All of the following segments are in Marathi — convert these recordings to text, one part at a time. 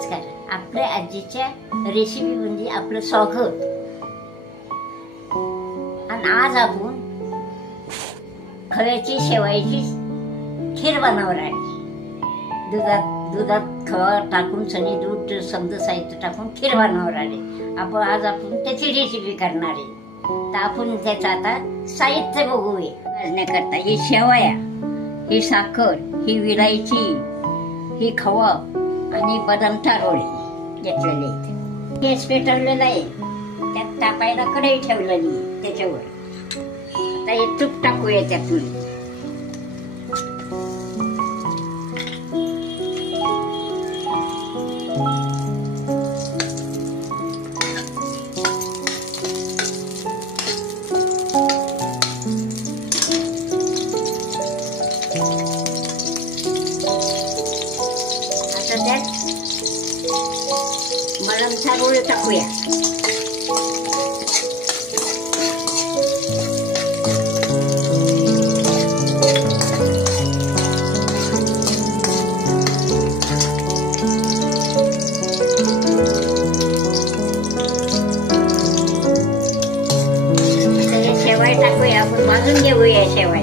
नमस्कार. आपल्या आजीच्या रेसिपी म्हणजे आपलं स्वागत. आणि आज आपण खव्याची शेवायची खीर बनवणार आहे. दुधात खवा टाकून सनी दूध समजा साहित्य टाकून खीर बनवणार आहे. आज आपण त्याची रेसिपी करणार आहे. तर आपण त्याचं आता साहित्य बघूया. करण्याकरता ही शेवया, ही साखर, ही विलायची, ही खवा आणि बदामचा रोळी घेतलेले आहेत. गॅस पेटवलेला आहे, त्यात तापायला कढई ठेवलेली त्याच्यावर. आता हे तूप टाकूया त्यातून. आता त्यात बदामचा रोळ टाकूया. शेवाय टाकूया. आपण भाजून घेऊया शेवाय.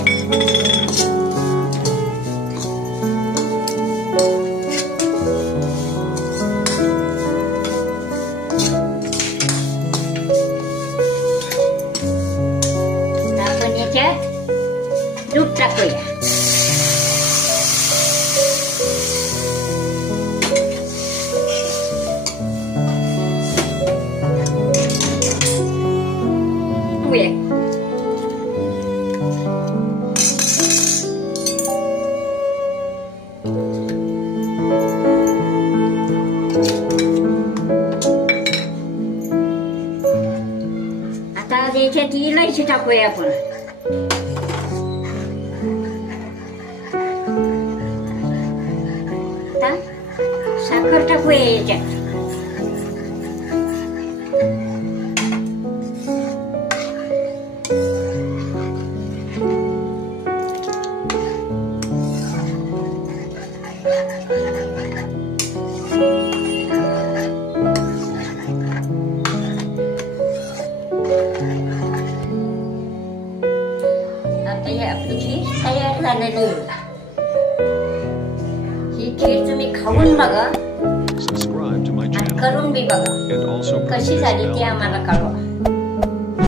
आपण याच्यात दूध टाकूया. आता याच्यात इलायची टाकूया आपण. आता साखर टाकूया याच्यात. आता ही आपली खीर तयार झालेली आहे. ही खीर तुम्ही खाऊन बघा आणि करून बी बघा. कशी झाली ती आम्हाला कळवा.